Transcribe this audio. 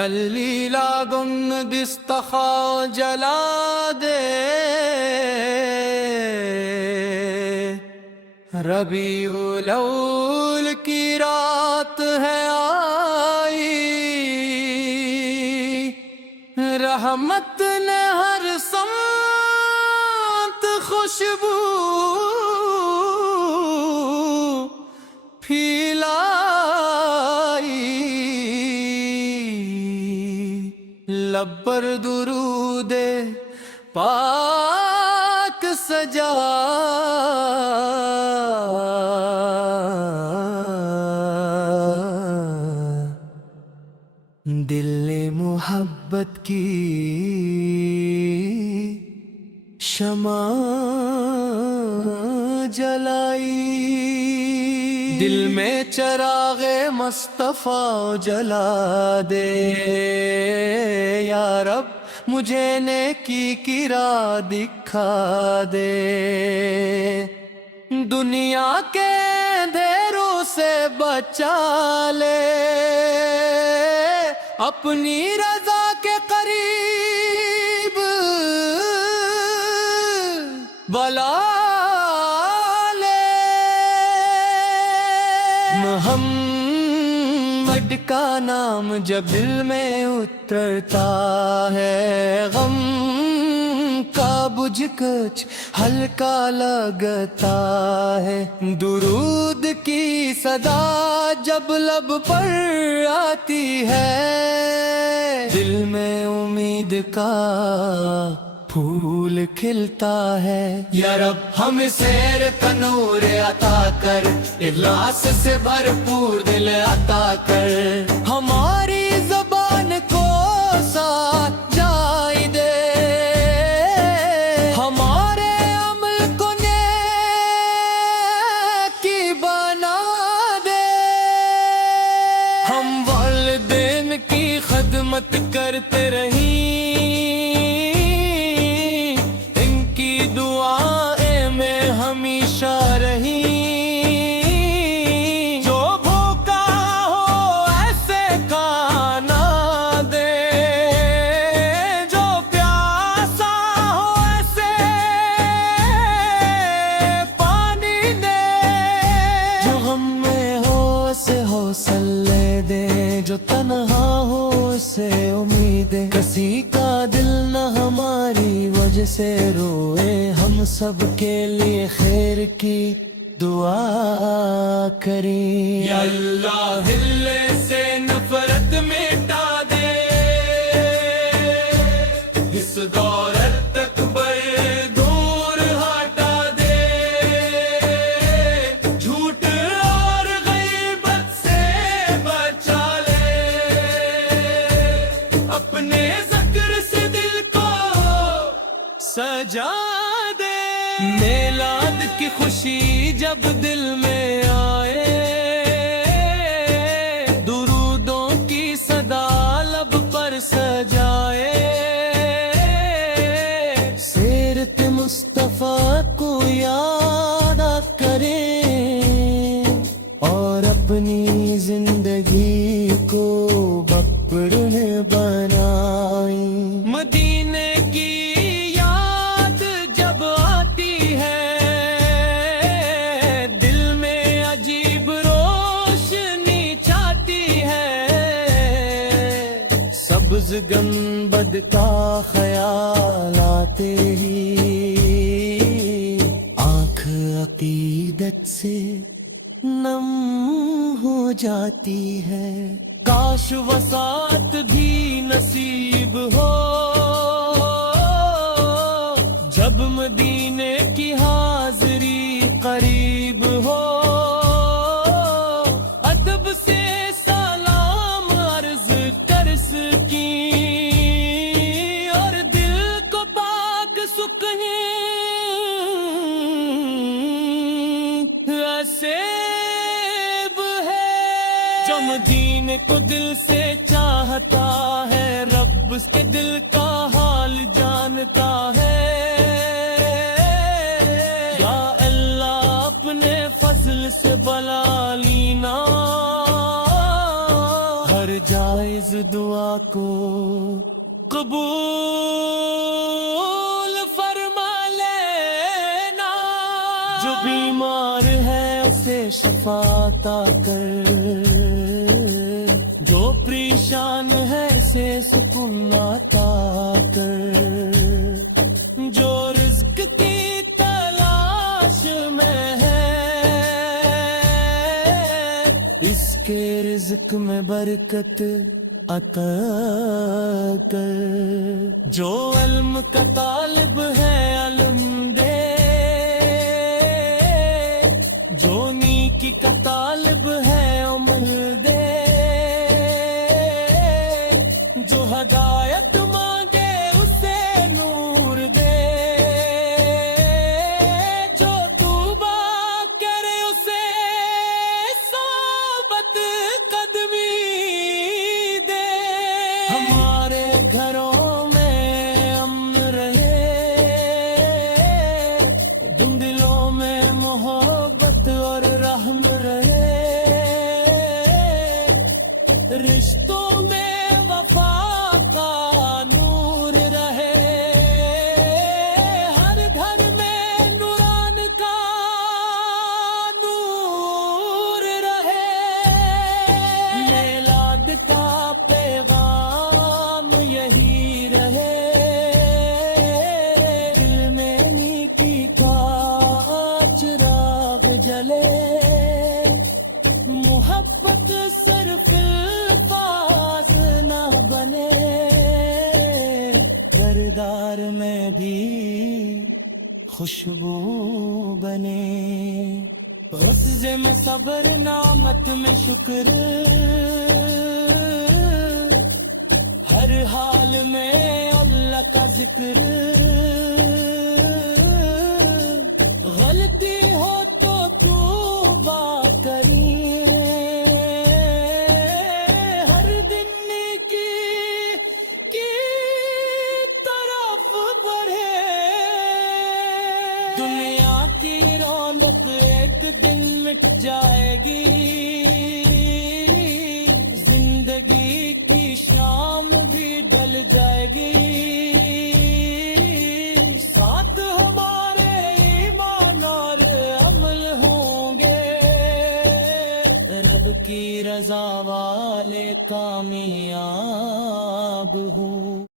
الليلة قمنا بيستخا جلادي ربیع الاول کی رات ہے آئی، رحمت نے ہر سمت خوشبو لب پر درود پاک سجا، دل نے محبت کی شمع جلائی، دل میں چراغ مصطفیٰ جلا دے یا رب، مجھے نیکی کی راہ دکھا دے، دنیا کے اندھیروں سے بچا لے، اپنی رضا کے قریب بلا محمد کا نام جب دل میں اترتا ہے، غم کا بجھ کچھ ہلکا لگتا ہے، درود کی صدا جب لب پر آتی ہے، دل میں امید کا پھول کھلتا ہے، یا رب ہمیں سیر کا نور عطا کر، اخلاص سے بھرپور دل عطا کر، ہماری زبان کو ساتھ جائی دے، ہمارے عمل کو نیکی بنا دے، ہم والدین کی خدمت کرتے رہیں، ہمیشہ رہیں، جو بھوکا ہو ایسے کھانا دے، جو پیاسا ہو ایسے پانی دے، جو غم میں ہو اسے حوصلے دے، جو تنہا ہو اسے امید دے، کسی کا دل نہ ہماری وجہ سے روئے، ہم سب کے لیے خیر کی دعا کریں، یا اللہ دل سے نفرت مٹا دے، اس دولت تکبر دور ہٹا دے، جھوٹ اور غیبت سے بچا لے، اپنے ذکر سے دل کو سجا دے، میلاد کی خوشی جب دل میں آئے، درودوں کی صدا لب پر سجائے، سیرت مصطفیٰ کو یاد کریں اور اپنی زندگی کو بپرن بنائیں، مدینے کی گنبد کا خیال آتے ہی آنکھ عقیدت سے نم ہو جاتی ہے، کاش وسعت بھی نصیب ہو، جب مدینے کی حاضری قریب ہو، جو مدینے کو دل سے چاہتا ہے، رب دل کا حال جانتا ہے، یا اللہ اپنے فضل سے بلا لینا، ہر جائز دعا کو قبول فرما لینا، جو بیمار ہے اسے شفا عطا کر، جو پریشان ہے اسے سکون عطا کر، جو رزق کی تلاش میں ہے اس کے رزق میں برکت عطا کر، جو علم کا طالب ہے علم دے، جو نیکی کا طالب ہے عمل دے، جو ہدایت مانگے اسے نور دے، جو توبہ کرے اسے ثابت قدمی دے، ہمارے گھروں میں امن رہے، دن دلوں میں محبت اور رحم رہے، رشتوں میں وفا کا نور رہے، ہر گھر میں نوران کا نور رہے، میلاد کا پیغام یہی رہے، دل میں نیکی کا چراغ جلے، محبت صرف الفاظ نہ بنے، کردار میں بھی خوشبو بنے، غصے میں صبر نعمت میں شکر، ہر حال میں اللہ کا ذکر، غلطی ہو تو توبہ کریے، ہر دن نیکی کی طرف بڑھے، دنیا کی رونق ایک دن مٹ جائے گی، زندگی کی شام بھی ڈھل جائے گی، ساتھ ہمارے ایمان اور عمل ہوں گے، رب کی رضا والے کامیاب ہوں۔